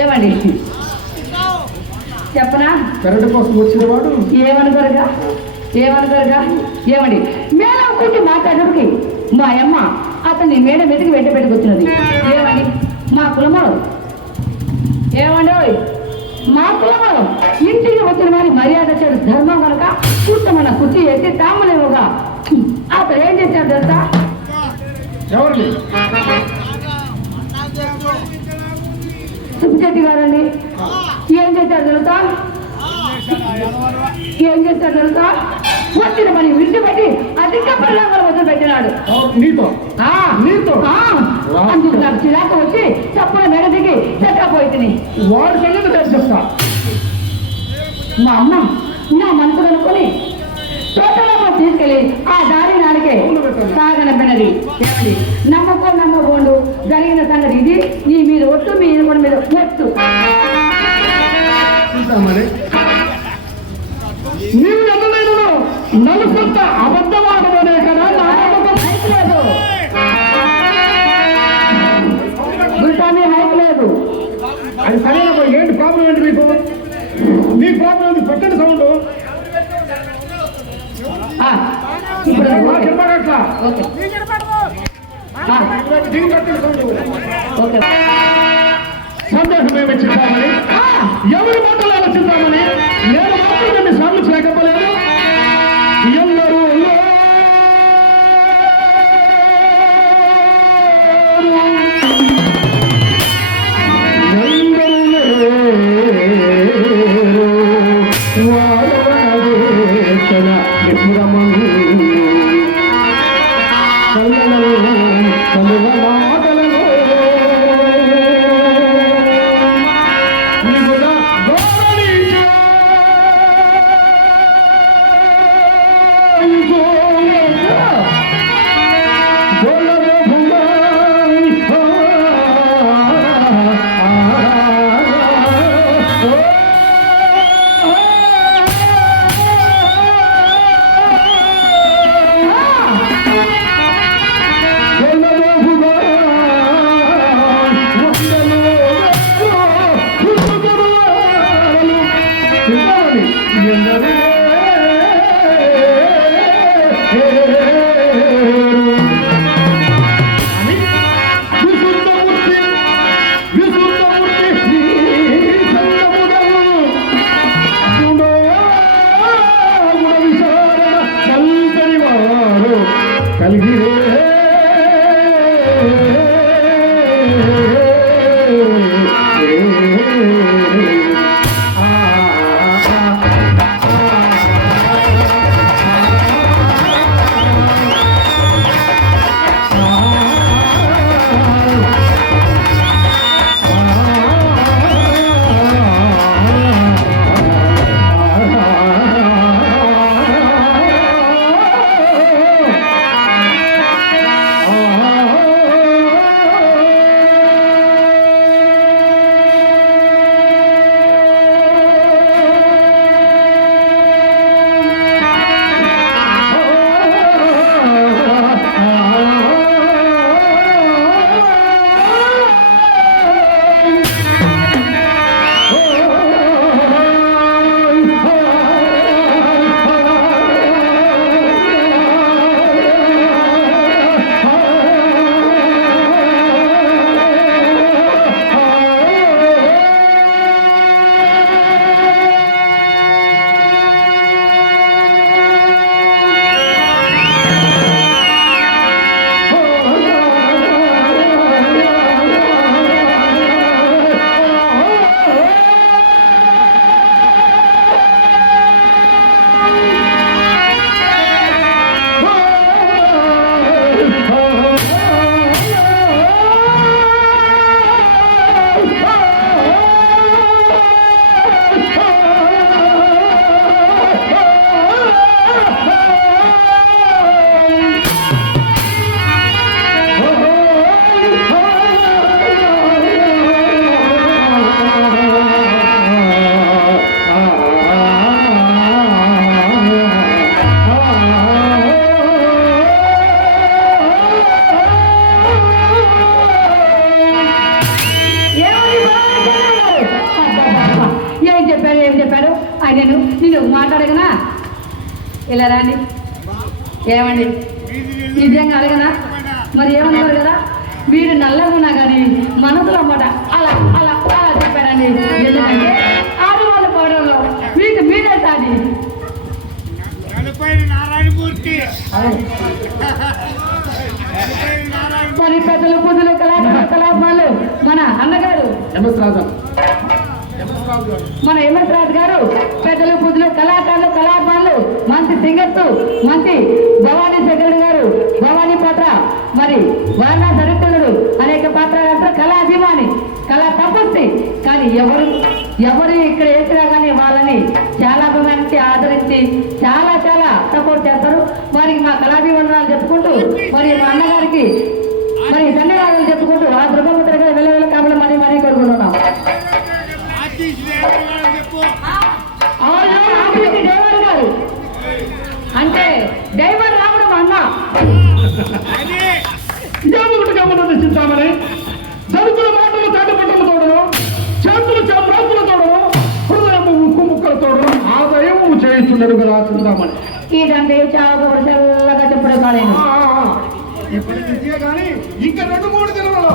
ఏమండి చెప్పనా? కరెంట్ కోసం వచ్చిన వాడు ఏమనుకోరుగా ఏమండి మేడం కూర్చి మాట్లాడడానికి మా అమ్మ అతన్ని మేడం మీదకి వెంట పెట్టుకొచ్చినది. ఏమండి మా కులమలం మా కులమలం ఇంటికి వచ్చిన వారి మర్యాద చెడు ధర్మం కనుక కూర్చోమన్న కుర్చీ వేసి తామలేవుగా అతను ఏం చేశాడు తెలుసా? ఎవరిని? సుబ్బిశెట్టి గారండి. ఏం చేశాడు తెలుసా? వచ్చిన పని విడిచిపెట్టి అధిక పరిణామాలు వదిలి పెట్టినాడు. నీతో అందుకు నాకు చిరాకు వచ్చి చప్పున మెడ దిగి చెట్టపోయి వాడి సంగతి రేపు చెప్తా. మా అమ్మ నా మనసు కనుక్కొని తోటలో తీసుకెళ్ళి ఆ దారి నాడికే సాగనప్పినది. నమ్మకోండు జరిగిన సంగతి ఇది. నీ మీద ఒట్టు, మీ కూడా మీద ఒట్టు. నీవు ఎన్నడైనా నలుసొంత అబద్ధమాడమనే కదా నా నమ్మకం. హైక్ లేదు, గుల్టామీ హైక్ లేదు. అది సరైన ఏంటి ప్రాబ్లం? ఏంటి మీకు? నీ ప్రాబ్లం ఏంటి? పెట్టండి సౌండ్. ఇప్పుడు చెప్పగట్లా సందేహం ఏమి చెప్పామని, ఎవరి మాటలు ఆలోచిద్దామని నేను మాత్రం సార్లు చేయకపోలేదు. ఎందరూ ఆయనను నేను మాట్లాడగనా? ఇలా రాండి. ఏమండి నిజంగా అడగనా? మరి ఏమన్నారు కదా, వీడు నల్లగా ఉన్నా కానీ మనసులో అన్నమాట అలా అలా అలా చెప్పారండి. ఎందుకంటే ఆడవాళ్ళ పౌడంలో మీకు మీరే సాది మరి పెద్దలు పూజలు కళాపాలు మన అన్నగారు మన ఎంఎస్ రాజు గారు పెద్దలు పూజలు కళాకారులు కళాపాలు మంచి సింగర్స్ మంచి భవానీ శంకరుడు గారు భవానీ పాత్ర మరి వారణా దరిద్రుడు అనేక పాత్ర కళాభిమాని కళా తపస్వి. కానీ ఎవరు ఇక్కడ వేసినా కానీ వాళ్ళని చాలా అభిమానించి ఆదరించి చాలా చాలా సపోర్ట్ చేస్తారు. వారికి మా కళాభివందనాలు చెప్పుకుంటూ మరి మా అన్నగారికి మరి ధన్యవాదాలు చెప్పుకుంటూ ఆ ధృవముద్ర గారు వెళ్ళ కాబట్టి మరీ కోరుకుంటున్నాం. డైవర్ గారు అంటే డైవర్ రావడం అన్న ఒకటి చింతామని జరుగుల మాటలు తాటపట్టలు తోడడం, చేతులు ప్రాంతులు తోడడం, హృదయం ఉక్కు ముక్కలు తోడడం, ఆదాయం చేయిస్తున్నాడు కదా చింతామని. ఇదంటే చాలా చల్లగా చెప్పుడు కాలేను. కానీ ఇంకా 2-3 దినాలలో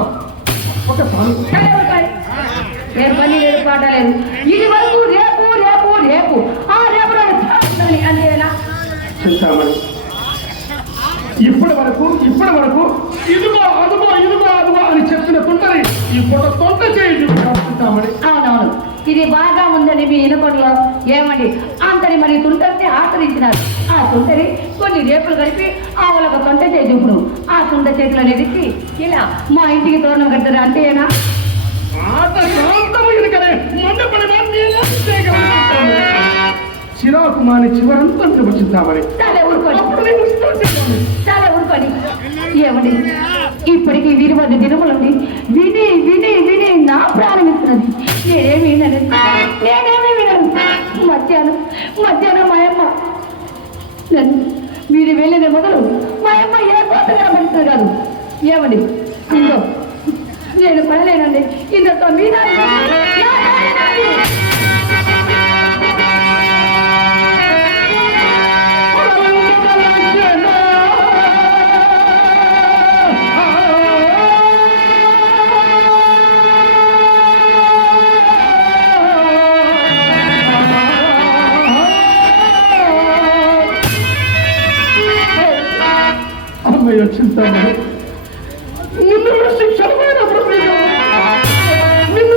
ఏ పని లేదు పాట లేదు. ఇది వరకు రేపు రేపు రేపు ఆ రేపు అంతేనా చింతామణి? ఇప్పటి వరకు ఇదిగో అదుగో అని చెప్పిన తుంటని ఇప్పుడు తొంట చేయి చింతామణి. అవునవును, ఇది బాగా ఉందని మీ ఇనుకొండలో ఏమండి అంతని మరి తుంటని ఆచరించినారు. ఆ తుంటని కొన్ని రేపులు కలిపి ఆవులకు తొంట చేయి చూపుడు ఆ తుంట చేతిలో నిలిచి ఇలా మా ఇంటికి తోరణం కట్టారు. అంతేనా? చిరాకు మాని చివరంతా చింతామణి. చాలా ఊరుకోండి ఏమండి, ఇప్పటికీ 20 దినములండి విని విని విని నా ప్రారంభిస్తున్నది. నేనేమి వినను. మధ్యాహ్నం మాయమ్మ నన్ను మీరు వెళ్ళిన మొదలు మాయమ్మ ఏ కోతగా పడుతుంది కాదు. ఏమండి ఇంకో నేను పడలేనండి. ఇంతతో మీద చింతామణి నిన్ను శిక్షణమైన నిన్ను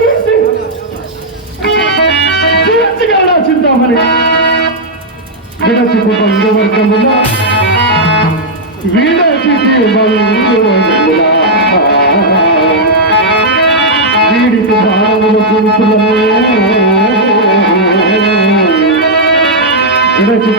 తీర్చగలడా చింతామణి? విడచి బంధువర్గముల వీడచి వీడికి భావముల గుంపులను విడచి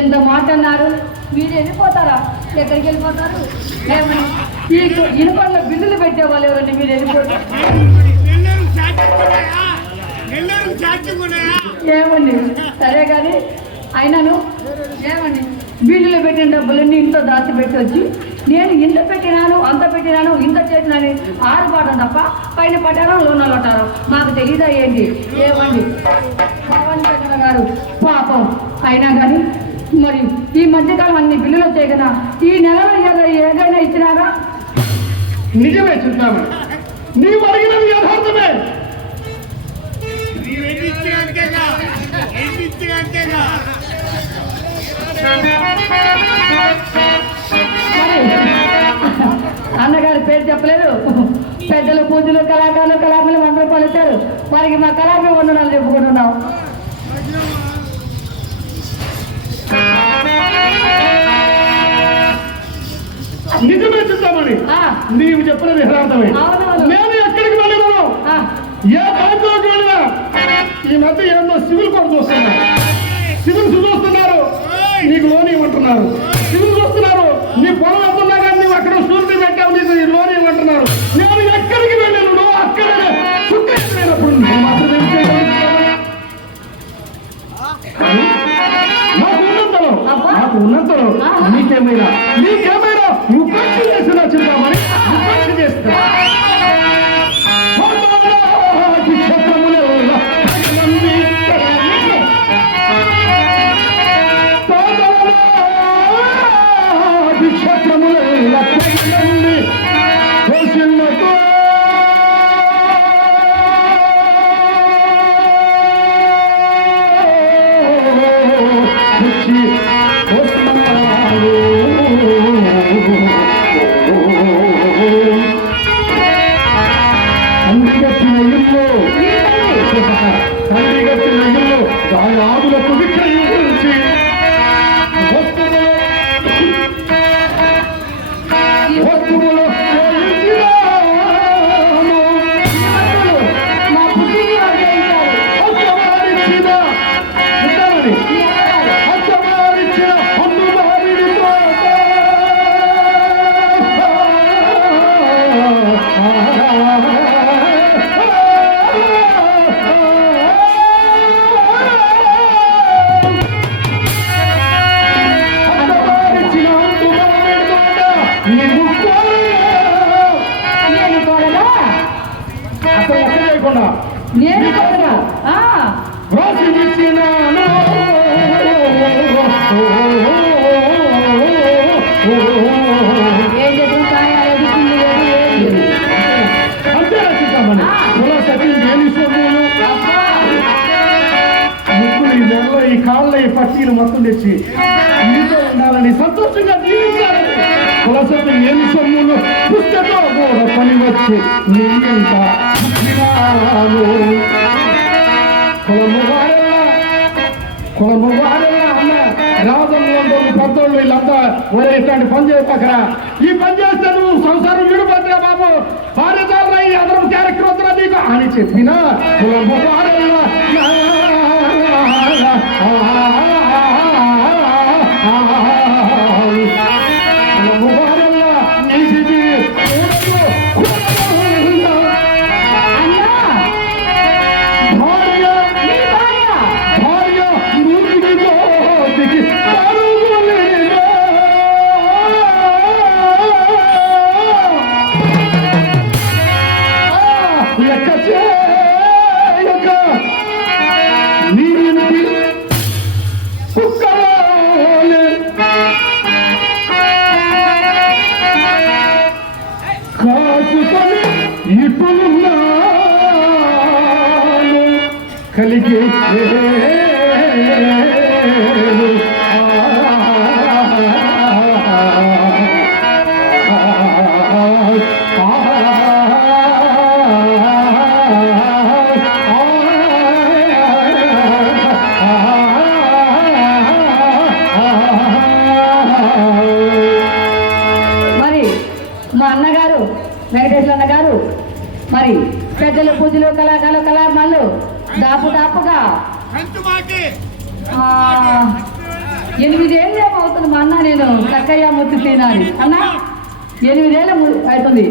ఎంత మాట అన్నారు. మీరు వెళ్ళిపోతారా? ఎక్కడికి వెళ్ళిపోతారు? ఏమని ఈ ఇనుపల్లో బిల్లులు పెట్టే వాళ్ళు ఎవరండి? మీరు వెళ్ళిపోతారు ఏమండి? సరే కానీ అయినాను ఏమండి బిల్లులు పెట్టిన డబ్బులన్నీ ఇంట్లో దాచిపెట్టి వచ్చి నేను ఇంత పెట్టినాను అంత పెట్టినాను ఇంత చేసినాను ఆరుపాటం తప్ప పైన పట్టారో లోనలు పట్టారో మాకు తెలీదా ఏంటి? ఏమండి పవన్ కళ్యాణ్ గారు పాపం అయినా కానీ మరి ఈ మధ్యకాలం అన్ని బిల్లులు వచ్చాయి కదా, ఈ నెలలో ఏదైనా ఇచ్చినారా? నిజమే చూద్దామని నీవు అడిగినది యథార్థమే. అన్నగారి పేరు చెప్పలేదు. పెద్దలు పూజలు కళాకారులు కళాకారులు 100 రూపాయలు ఇచ్చారు. వారికి మా కళాకారు వందనాలు చెప్పుకుంటున్నాం. నిజమే చూద్దామని నీవు చెప్పినది యథార్థమే. నేను ఎక్కడికి వెళ్ళినాను, ఏ బ్యాంకులోకి వెళ్ళినా ఈ మధ్య ఏందో సివిల్ కోడ్ చూస్తున్నా. సివిల్స్ చూస్తున్నారు, నీకు లోన్ ఇవ్వమంటున్నారు. సివిల్ చూస్తున్నారు, నీ పొలం వెళ్తున్నా కానీ నువ్వు అక్కడ షూరిటీ పెట్టావు, నీకు లోన్ ఇవ్వమంటున్నారు. నేను ఎక్కడికి వెళ్ళాను అక్కడే చుట్టేసినప్పుడు నాకు ఉన్నంతలో నీకేమైనా నువ్వు ఖర్చు చేసినా చూద్దామని ఖర్చు చేస్తా. దాయాదులకు విక్రయించి వస్తువులు నేను రాసి ఇచ్చినాను. అంతే రచిద్దామని ముక్కులు ఈ నెలలో ఈ కాళ్ళ ఈ పట్టీలు మొత్తం తెచ్చి ఇంట్లో ఉండాలని సంతోషంగా జీవించాలని కులసతి ఏమి సొమ్ములు పుస్తకం కూడా పని వచ్చి నీ ఇంత కులము వారెల్లా అన్న రాజంలో పెద్దోళ్ళు వీళ్ళంతా ఒరే ఇట్లాంటి పని చేయపక్కరా, ఈ పని చేస్తే నువ్వు సంసారం విడిపోతున్నా బాబు, భార్యదారులు అందరం క్యారెక్టర్ వద్దురా నీకు అని చెప్పినా కులము వారెల్లా కలిగి మరి మా అన్నగారు వెంకటేశ్వర అన్న గారు మరి పెద్దలు పూజలు కళాకారులు కళామాలు దాపుగా 8 ఏళ్ళు అవుతుంది మా అన్న నేను కక్కయ్య ముత్తి తినాలి అన్న 8 ఏళ్ళు అవుతుంది.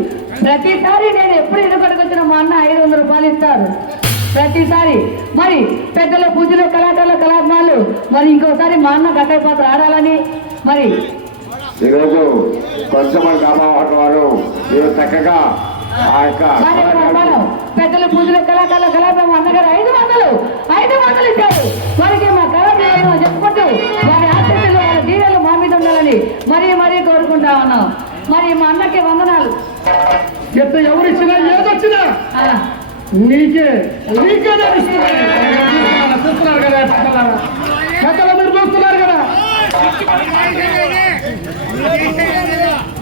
ప్రతిసారి నేను ఎప్పుడు ఇరుకడికి వచ్చిన మా అన్న 500 రూపాయలు ఇస్తారు ప్రతిసారి. మరి పెద్దల పూజలు కళాకారుల కళాభిమానులు మరి ఇంకోసారి మా అన్న కక్కయ్య పాత్ర ఆడాలని మరి ఈరోజు కొంచెం వారు చక్కగా ఆ యొక్క పెద్దల పూజలు కళాకారుల కళాభిమానం అన్నగారు 500 ఇచ్చారు. వారికి మా కళాభిమానం చెప్పుకుంటూ వారి ఆశీస్సులు వాళ్ళ దీవెనలు మా మీద ఉండాలని మరీ కోరుకుంటా ఉన్నాం. మరి మా అన్నకి వందనాలు. ఎవరిచ్చినా ఏదొచ్చినా నీకే చూస్తున్నారు కదా పెద్దలు మీరు చూస్తున్నారు కదా.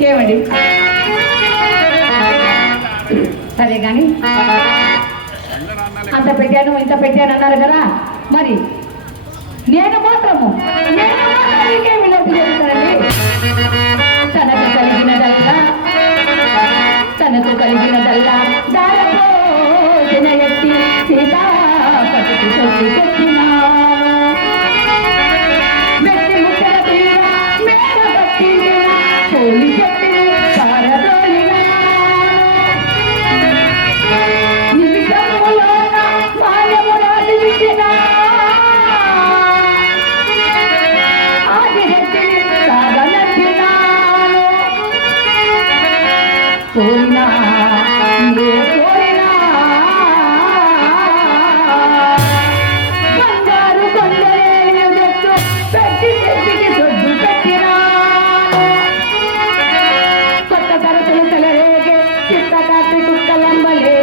ఏమండి సరే కానీ అంత పెట్టాను ఇంత పెట్టాను అన్నారు కదా. మరి నేను మాత్రము ఇంకేమి లోపు చేస్తానండి. తనకు కలిగినదల్లా దారతో జనయత్తి సీతా పట్టుకు సొత్తి పెట్టినాను. మెట్టి ముట్టల తీర మేడ కట్టిన పోలి చెట్టిని పారదోలినా. నిమిషములోన మాయమురాది విచ్చిన ఆది రెట్టిని సాగనట్టినాను. పోయినా బంగారు కొండలేని జట్టు పెట్టి చెట్టుకి దొడ్డు పెట్టినాను. కొత్త తరచులు తెలరేగే చిత్త కాటి కుక్కలంబలే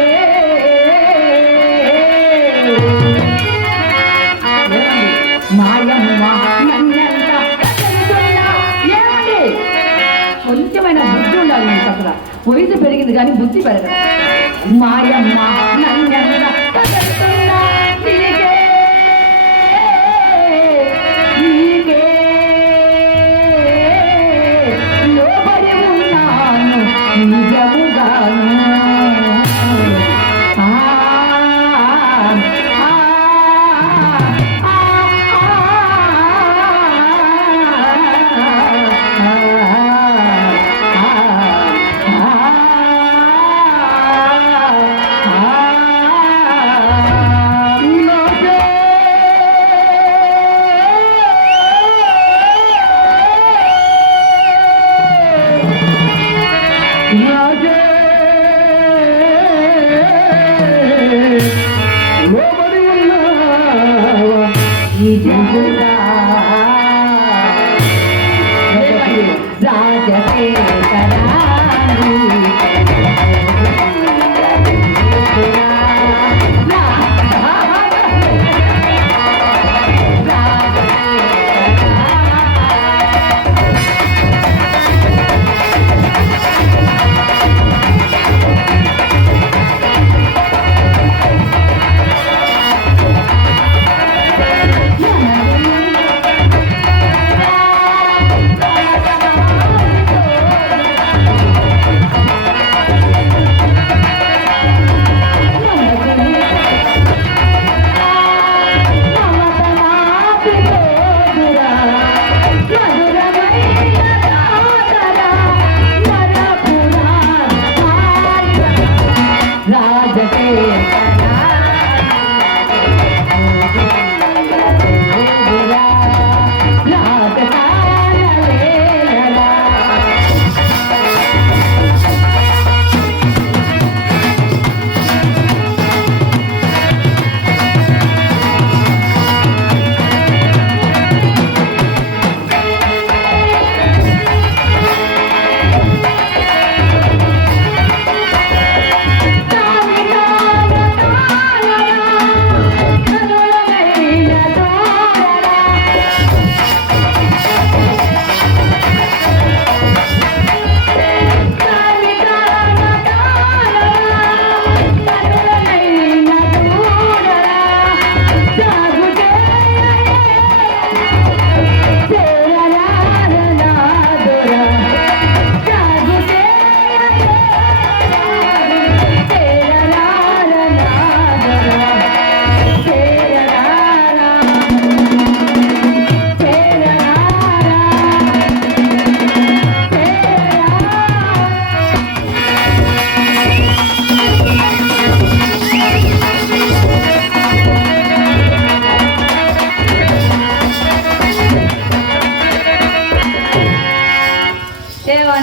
మాయమ్మ నన్నంత ఏమండి కొంచెమైన బుద్ధి ఉండాలి మీకు. అసలు వయసు పెరిగింది కానీ బుద్ధి పెరగదు. మాయమ్మ నన్నంత కదులుతున్నా నీకే లోబడి ఉన్నాను నిజముగాను.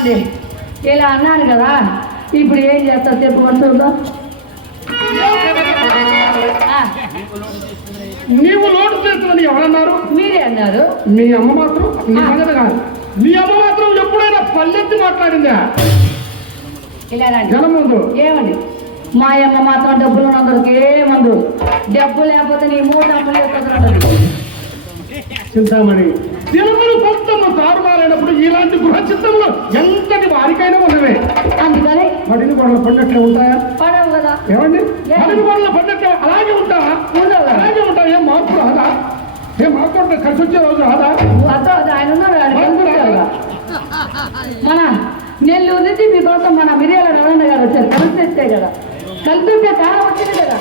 ఏమండి ఇలా అన్నాను కదా ఇప్పుడు ఏం చేస్తారు చెప్పు కొంచెంలో నీవు లోటు చేస్తున్నది ఎవరన్నారు? మీరే అన్నారు. మీ అమ్మ మాత్రం నీ సంగతి కాదు. మీ అమ్మ మాత్రం ఎప్పుడైనా పల్లెత్తి మాట్లాడిందా ఇలా జనం ముందు? ఏమండి మా అమ్మ మాత్రం డబ్బులు ఉన్నందరికి ఏమందు డబ్బు లేకపోతే నీ మూడు అమ్మలు చింతామణి తెలుగులు కొంత తారుమారైనప్పుడు ఇలాంటి గృహ చిత్రంలో ఎంతటి వారికైనా ఉన్నవే. అందుకని మడిని గొడవలు పడినట్లే ఉంటాయా? పడవు కదా. ఏమండి మడిని గొడవలు పడినట్లే అలాగే ఉంటావా? అలాగే ఉంటావు. ఏం మార్పు రాదా? ఏం మార్పు కలిసి వచ్చే రోజు రాదా? ఆయన ఉన్నారు మన నెల్లూరు నుంచి మీకోసం మన మిరియాల రవణ గారు వచ్చారు. కలిసి తెచ్చే కదా కలిసి కాలం వచ్చింది కదా.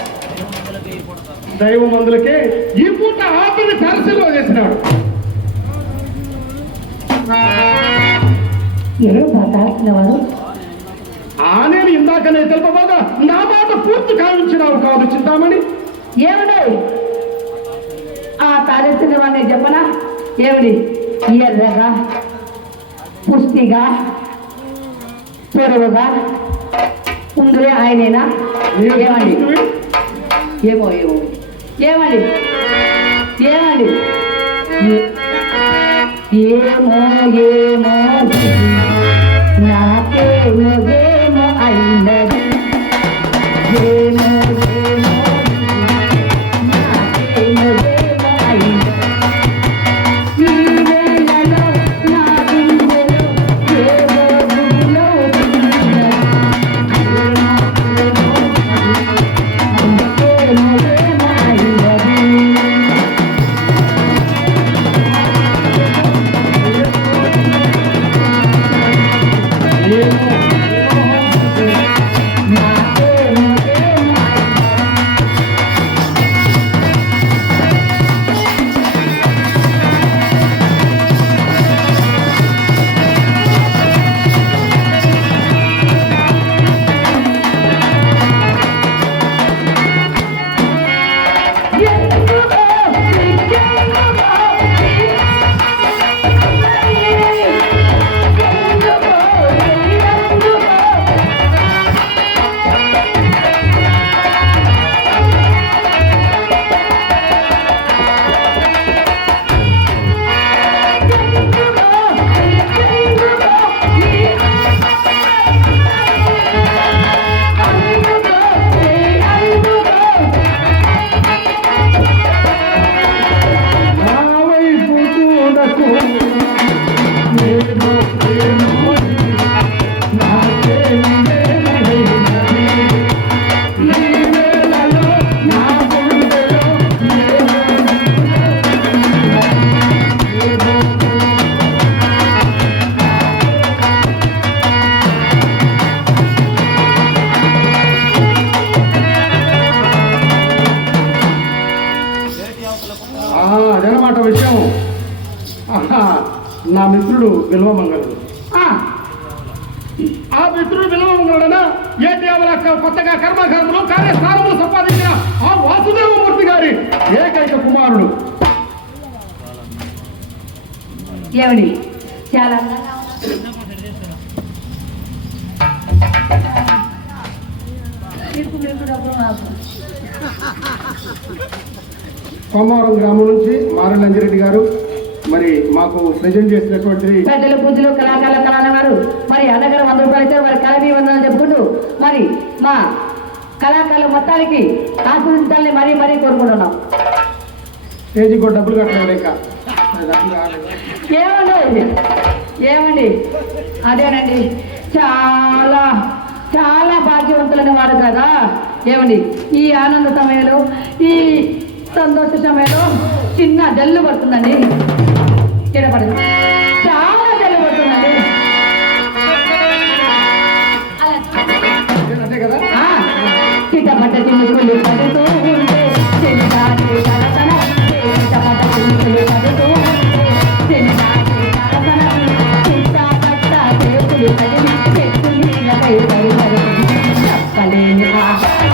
దైవ మందులకే ఈ పూట ఆపిని సరస్సులో చేసినాడు. ఎవరు మాట్లాడుతున్న వారు? నేను ఇందాకనే తెలుపబోగా నా మాట పూర్తి కావించినావు కాదు చింతామణి. ఏమిటి ఆ తాజేస్తున్న వాడిని చెప్పనా? ఏమిటి ఎర్రగా పుష్టిగా పొరవుగా ఉందిరే ఆయనేనా? ఏమండి ఏమో ఏమో ఏమండి ఏమండి ఏమో ఏమో నాకేమో ఏమో అయినది ఏమో ఏమో నాకేమో ఏమో అయినది ఈ వేళలో నా గుండెలో ఏమో గుడిలో అదనమాట విషయం. నా మిత్రుడు బిల్వమంగళుడు. ఆ మిత్రుడు బిల్వమంగళుడనా ఏటీఎంల కొత్తగా కర్మకారములు కార్యస్థానములు సంపాదించిన ఆ వాసుదేవమూర్తి గారి ఏకైక కుమారుడు. ఏమిటి చాలా సోమవారం గ్రామం నుంచి మారెలంజిరెడ్డి గారు మరి మాకు ప్రజెంట్ చేసినటువంటి పెద్దలు పూజలు కళాకారుల కళాల వారు మరి అన్నగారు 100 రూపాయలు అయితే వారి కళాభీ వందనాలు చెప్పుకుంటూ మరి మా కళాకారుల మొత్తానికి ఆశీర్వదించాలని మరీ మరీ కోరుకుంటున్నాం. స్టేజీ కూడా డబ్బులు కట్టలేదు ఇంకా. ఏమండి ఏమండి అదేనండి చాలా చాలా భాగ్యవంతులైన వారు కదా. ఏమండి ఈ ఆనంద సమయంలో ఈ సంతోష సమయంలో చిన్న జల్లు పడుతుందండి. చెడపడదు చాలా జల్లు పడుతుందండి. అంతే కదా. చిటపట చినుకులు పడుతూ ఉంటే చెలినాటి కలతన చిటపట చినుకులు పడుతూ ఉంటే చెలినాటి కలతన చిట్టా కట్ట చేతులు కదిలి చెట్టు నీళ్ళపై పరువరు చెప్పలేని చెప్పలేని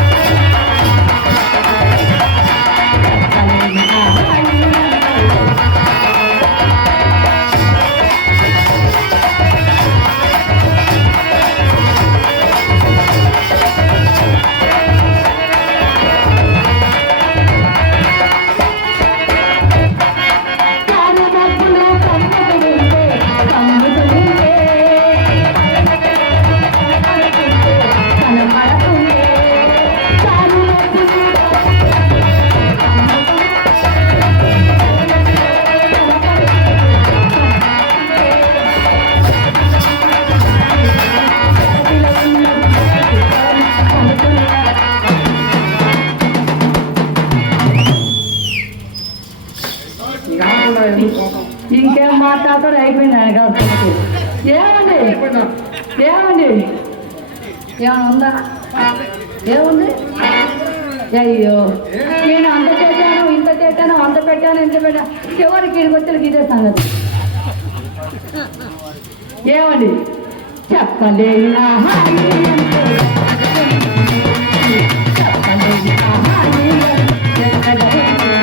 ఇంకేం మాట్లాడతాడు అయిపోయింది ఆయన కాదు ఏమండి అయిపోయిందా? ఏమండి ఏమైనా ఉందా ఏముంది అయ్యో నేను అంత చేశాను ఇంత చేశాను అంత పెట్టాను ఇంత పెట్టాను చివరికి వచ్చి ఇదే సంగతి ఏమండి చెప్పలేని నా హాయి ఎంతో. చెప్పలేని నా హాయి ఎక్కడ ఉంది?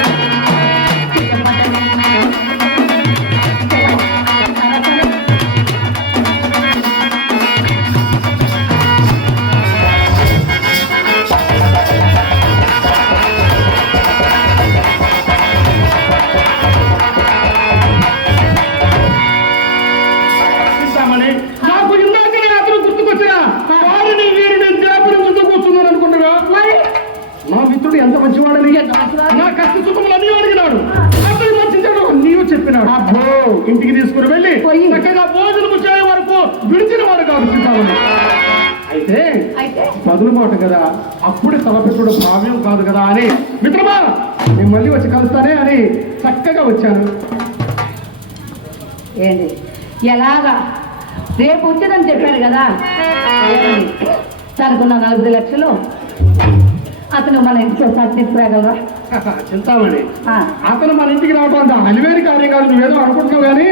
ఇస్తామని నాకు ఇందాకనే అతను గుర్తుకొచ్చినా వారిని వీరిని చేపలు ముందు కూర్చున్నారు అనుకుంటున్నా. మరి నా మిత్రుడు ఎంత మంచివాడని నా కష్ట సుఖములు అన్ని అడిగినాడు. అతను మంచి చెడు నీవు చెప్పినాడు. అబ్బో ఇంటికి తీసుకుని వెళ్ళి పోయి. చక్కగా భోజనము చేయ వరకు విడిచిన వాడు కాదు చింతామణి. అయితే అయితే బదులు మాట కదా అప్పుడే తలపెట్టుడు భావ్యం కాదు కదా అని మిత్రమా నేను మళ్ళీ వచ్చి కలుస్తానే అని చక్కగా వచ్చాను. ఏంటి ఎలాగా రేపు వచ్చేదని చెప్పాడు కదా ఏమండి? తనకున్న 40 లక్షలు అతను మన ఇంట్లో సార్ తీసుకురాగలరా చింతామణి ఆ, అతను మన ఇంటికి రావడం అంత అలివేని కార్యం కాదు. నువ్వేదో అనుకుంటున్నావు కానీ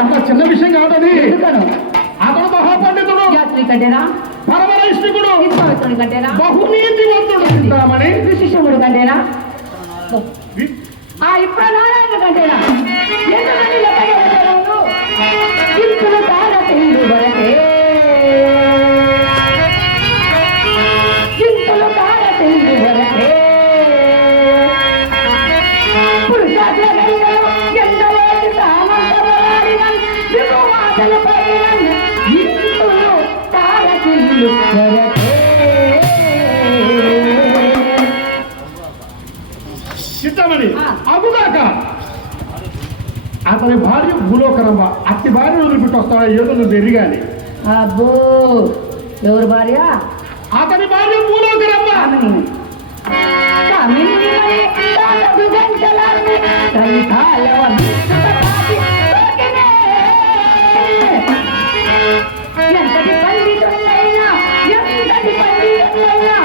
అంత చిన్న విషయం కాదని. ఎందుకను అతను మహాపండితుడు, యాత్రి కంటేనా పరమరైష్ణికుడు, విశ్వామిత్రుడి కంటేనా బహునీతివంతుడు చింతామణి. విశిష్యముడు కంటేనా వి- ఇప్పుడు నారాయణ కంటేనా ఎందుకని లెక్కగా వచ్చారు? ఇప్పుడు తారతీరు వరకే చింతలు తారతీరు వరకే పురుషాల గైగలు ఎందరేసి సామంతవరాడిన విభుమాతల పైన ఇంతులు తారతీరు వరకే. చింతామణి ఆ. అగుగాక అతని భార్య భూలోకరమ్మ. అట్టి భార్య వదిలిపెట్టి వస్తాడా ఏదో నువ్వు వెర్రిగాని. అబ్బో ఎవరు భార్య అతని భార్య భూలోకరమ్మ. కామిని కామిని మరి తాతకు గంటలాన్ని కంఠాలవ విస్తుతపాటి సోకినే. ఎంతటి పండితున్నైనా ఎంతటి పండితున్నైనా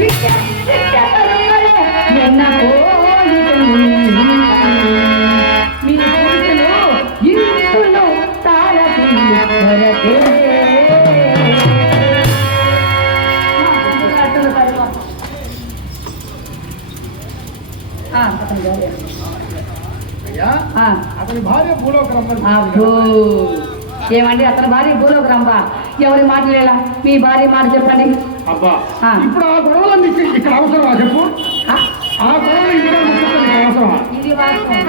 నిత్యకరుమలే నిన్న కోరుతుంది. మీ పురుషులు ఇంతులు తారతీలు వరకే. అయ్యా అతని భార్య భూలోకరమ్మ. అబ్బో ఏమండి అతని భార్య భూలోకి రంప ఎవరి మాటలేలా మీ భార్య మాట చెప్పండి. అబ్బా ఆ. ఇప్పుడు ఆ గొడవలు ఇక్కడ అవసరమా చెప్పు? ఆ, ఆ గొడవలు ఇక్కడ అవసరమా? ఇది వాస్తవం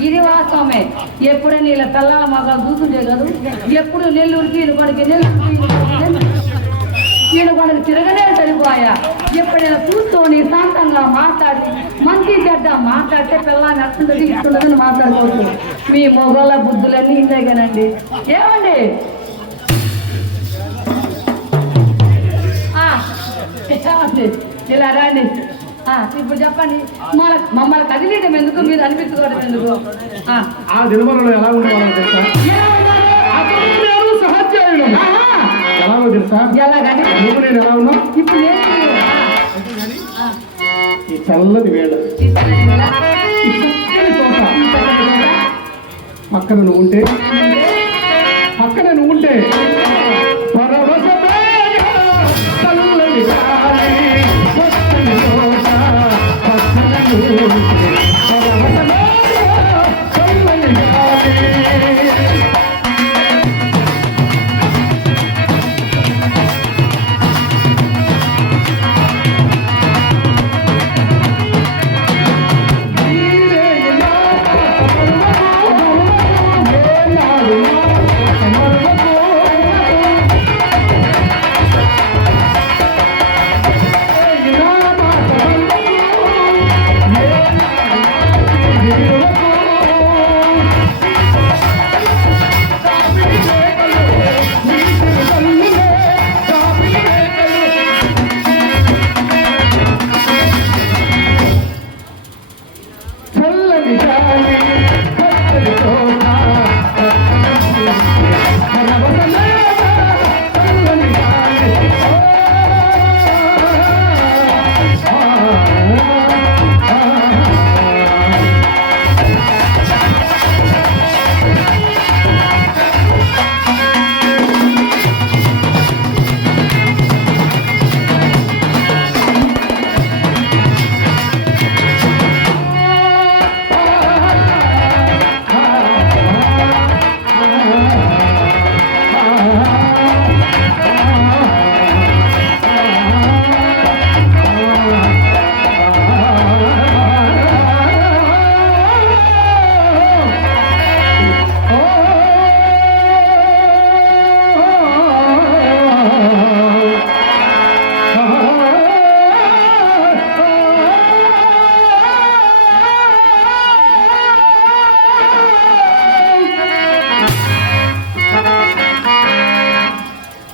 ఇది వాస్తవమే. ఎప్పుడైనా ఇలా తల్ల మగ చూస్తుంటే కాదు ఎప్పుడు నెల్లూరుకి ఈయనపడికి ఈయనపడికి తిరగనే సరిపోయా. ఎప్పుడైనా కూర్చొని శాంతంగా మాట్లాడి మంచి చెడ్డ మాట్లాడితే పిల్లాన్ని అట్టుండదు ఇట్టుండదని మాట్లాడుకోవచ్చు. మీ మొగల బుద్ధులన్నీ ఇందేగానండి. ఏమండి ఏమండి ఇలా రండి. ఇప్పుడు చెప్పండి మమ్మల్ని కదిలీయడం ఎందుకు మీరు అనిపించుకోవడం ఎందుకు? ఆ దినవరంలో ఎలా ఉండేవాళ్ళో తెలుసా? అతను నేను సహజీవులు. ఎలాగో తెలుసా? ఎలాగండి నువ్వు నేను ఎలా ఉన్నా ఇప్పుడు నేను ఈ చల్లని వేళ ఈ చక్కని తోట పక్కన నువ్వు ఉంటే పరవశమే చల్లని గాలి, పచ్చని తోట, పచ్చని ఊరు, పరవశమే చల్లని గాలి.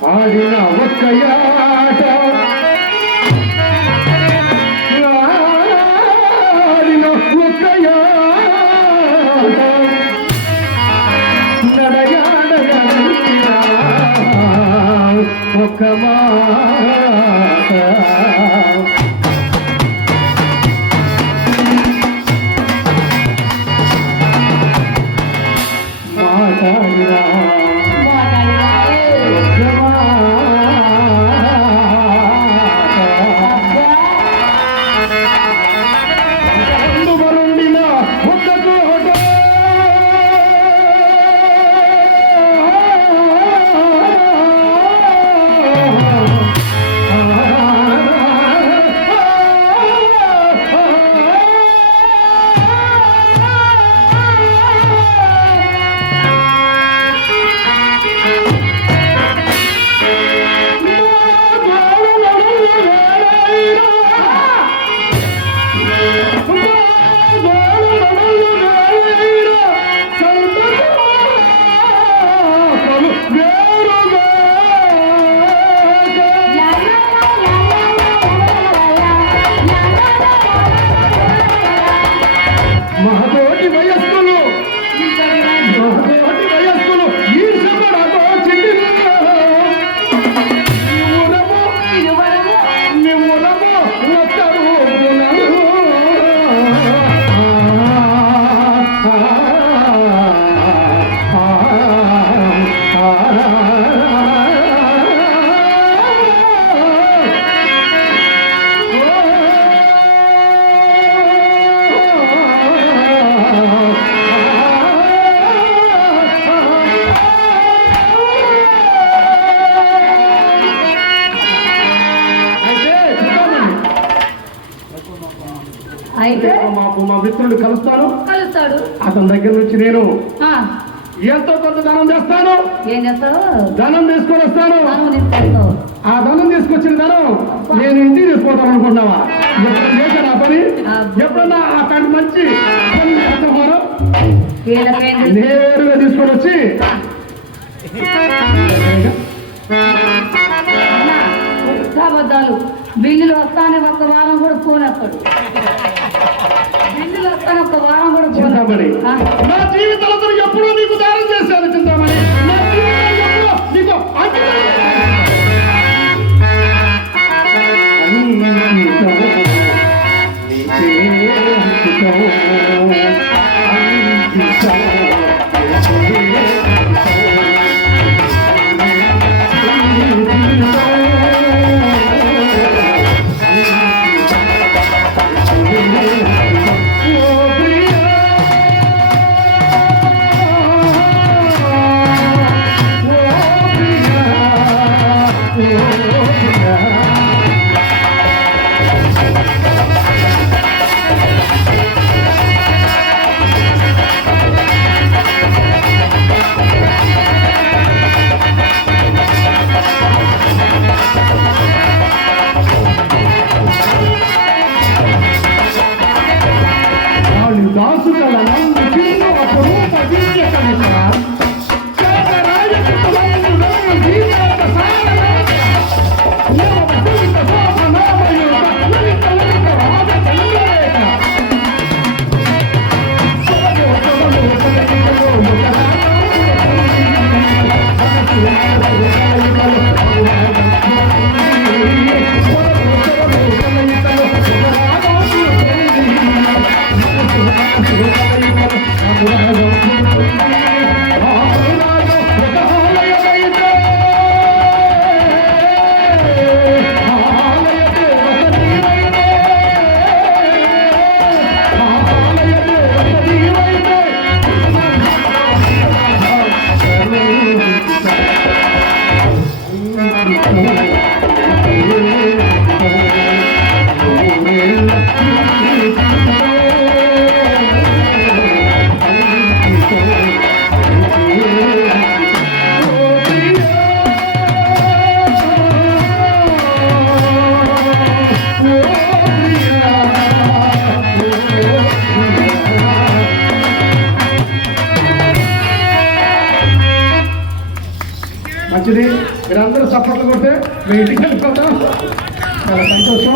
ఆడిన ఒక్కయాట ఆడిన ఒక్కయాట నడయాడగలిగిన ఒక మాట మాట్లాడినా మహతోటి వయస్సులు ఈర్షపడతో నివ్వురము ఒక్కరు అయితే మా మిత్రుడు కలుస్తాను. అతని దగ్గర నుంచి నేను ఆ, ఎంతో కొంత ధనం తెస్తాను. ఏం చేస్తావు? ధనం తీసుకొని వస్తాను. మనం తీసుకెళ్తావు. ఆ ధనం తీసుకొచ్చిన ధనం నేను ఇంటికి తీసుకుంటాను అనుకున్నావా? ఎప్పుడు చేశాను ఆ పని? ఎప్పుడన్నా అట్లాంటి మంచి పని చేస్తాను. వీళ్ళకేంటి? నేరుగా తీసుకొని వచ్చి అన్నా, అబద్ధాలు. బిల్లులు వస్తానే ఒక్క వారం కూడా ఫోన్ వస్తాడు. బిల్లులు వస్తానే ఒక్క వారం కూడా ఫోన్ చింతామణి, వస్తాడు. నా జీవితంలో ఎప్పుడూ నీకు దానం చేశాను చింతామణి. నా జీవితంలో ఎప్పుడూ నీకు అంకితం మంచిది, మీరందరూ చప్పట్లు కొడితే మీ ఇంటికి వెళ్ళిపోతాం. చాలా సంతోషం.